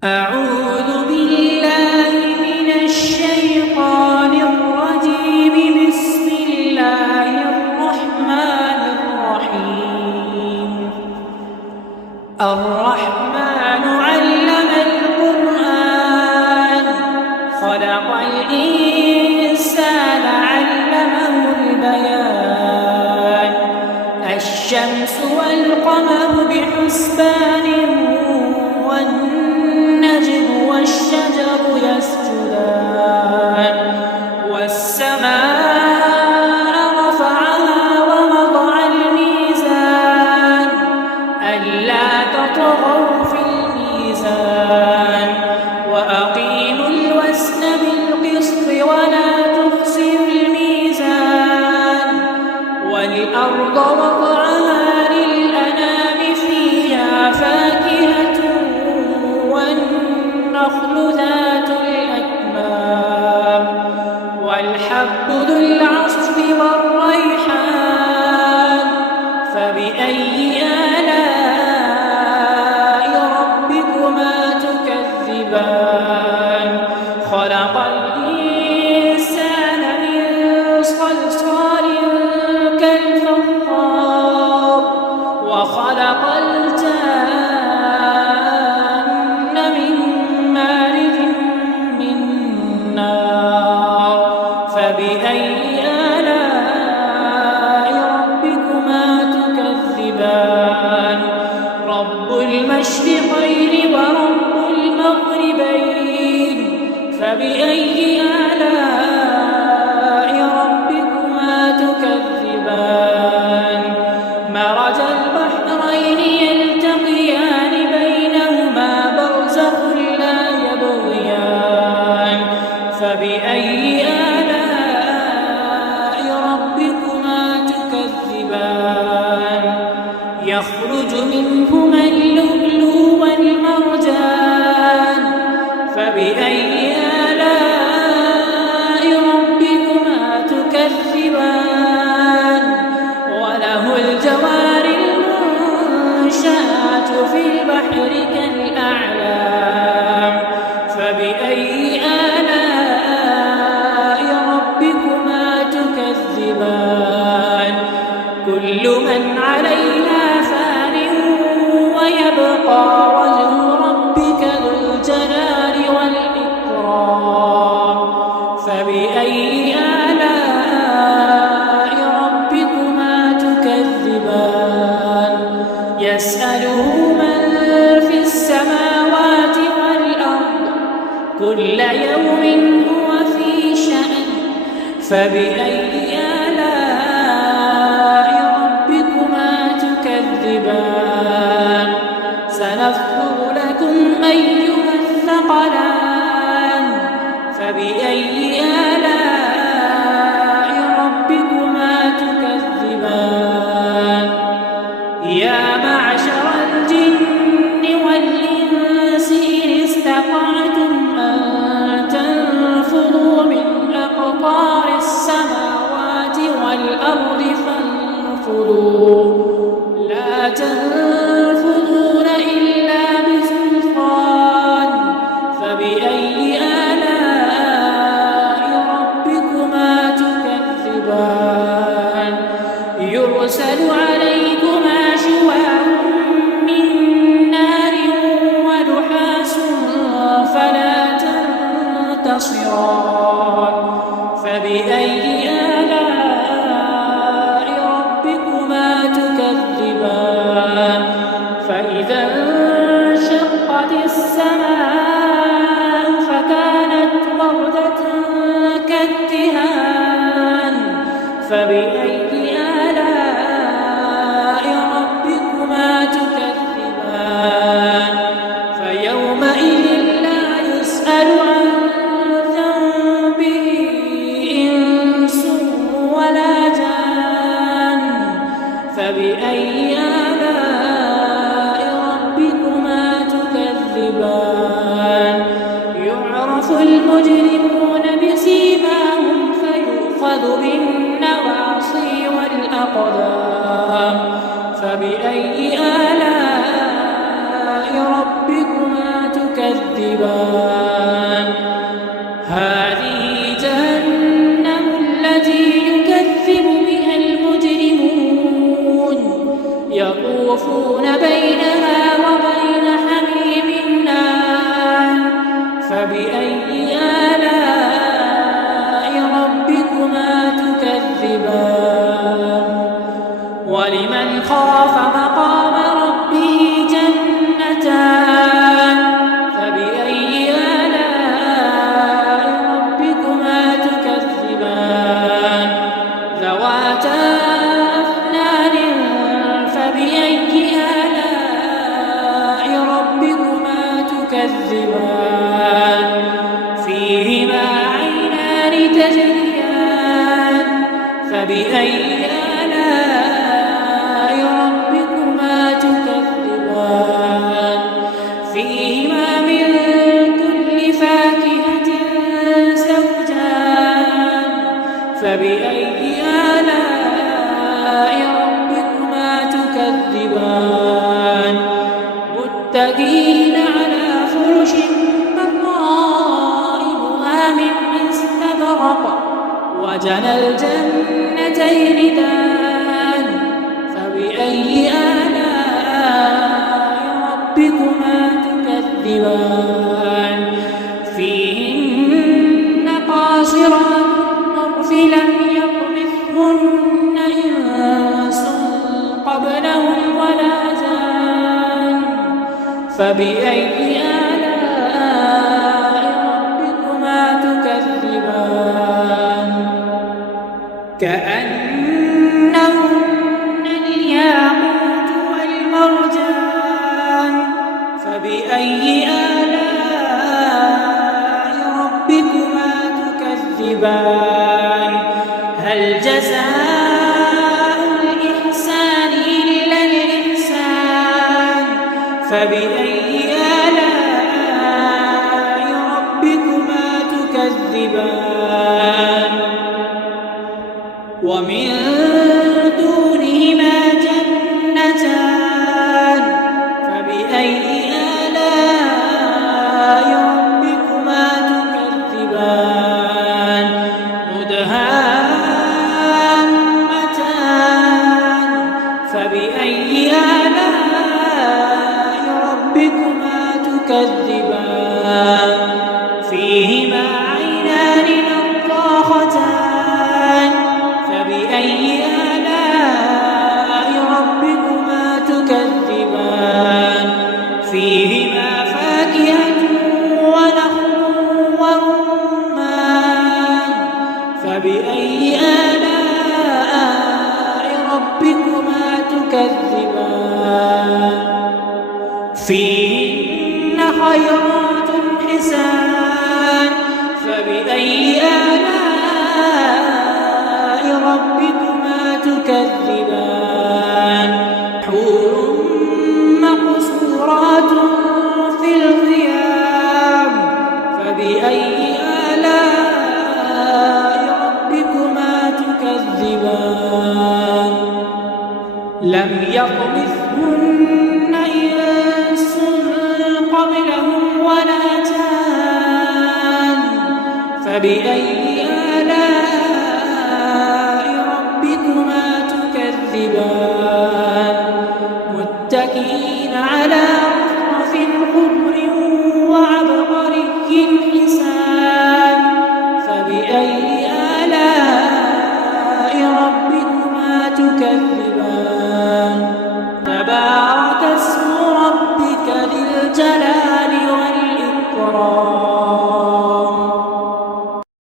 أعوذ بالله من الشيطان الرجيم. بسم الله الرحمن الرحيم. الرحمن علم القرآن خلق الإنسان علمه البيان. الشمس والقمر بحسبان والنجم والشجر يسجدان. والسماء رفعها ووضع الميزان ألا تطغوا في الميزان وأقيموا الوزن بالقسط ولا تخسروا الميزان. والأرض وضعها للأنام فيها فاكهة والنخل ذات الأكمام والحب ذو العصف والريحان. فبأي آلاء ربكما تكذبان. خلق الإنسان من صلصال كالفخار وخلق الجان من مارج من نار. فبأي آلاء ربكما تكذبان. رب المشرقين ورب المغربين. فبأي آلاء ربكما تكذبان. مرج البحرين يلتقيان بينهما برزخ لا يبغيان. فبأي آلاء ربكما تكذبان. يخرج منهما اللؤلؤ والمرجان. فبأي آلاء ربكما تكذبان. وله الجوار المنشآت في البحر كالأعلام. فبأي آلاء ربكما تكذبان. كل من عليها فان ويبقى وجه ربك ذو الجلال والإكرام. فبأي آلاء ربكما تكذبان. يسأله من في السماوات والأرض كل يوم هو في شأن. فبأي آلاء ربكما تكذبان. سنفرغ لكم أيها الثقلان. فبأي آلاء ربكما تكذبان. يا معشر الجن والإنس إن استطعتم أن تنفذوا من أقطار السماوات والأرض فانفذوا لا تنفذون إلا بسلطان. فبأي آلاء ربكما تكذبان. يرسل عليكما شواظ من نار ونحاس فلا تنتصران. فبأي آلاء ربكما تكذبان. فإذا انشقت السماء فكانت وردة كالدهان. فبأي آلاء ربكما تكذبان. فيومئذ لا يسأل عن ذنبه إنس ولا جان. فبأي آلاء ربكما تكذبان. يعرف المجرمون بسيماهم فيؤخذ بالنواصي والأقدام. فبأي آلاء ربكما تكذبان. تكذبان هذه جهنم التي يكذب بها المجرمون يطوفون بينها وبين حميم آن فبأي آلاء ربكما تكذبان ولمن خاف مقام ربه جنتان فبأي آلاء ربكما تكذبان ذواتا أفنان فبأي آلاء ربكما تكذبان فيهما عينان تجريان فبأي آلاء ربكما تكذبان فيهما من كل فاكهة زوجان فبأي آلاء ربكما تكذبان متكئين على فرش بطائنها من استبرق وجنى الجنتين دان فبأي آلاء ربكما تكذبان فيهن قاصرات الطرف لم يطمثهن إنس قبلهم ولا جان فبأي آلاء ربكما تكذبان كأنهن الياقوت والمرجان فبأي آلاء ربكما تكذبان هل جزاء الإحسان إلا الإحسان فبأي آلاء ربكما تكذبان ومن دونهما جنتان فبأي آلاء ربكما تكذبان مدهامتان فبأي آلاء ربكما تكذبان فيهما عينان نضاختان فبأي آلاء ربكما تكذبان فيهما فاكهة ونخل ورمان فبأي آلاء ربكما تكذبان فيهن خيرات حسان فبأي آلاء ربكما تكذبان حور مقصورات في الخيام فبأي آلاء ربكما تكذبان لم يطمث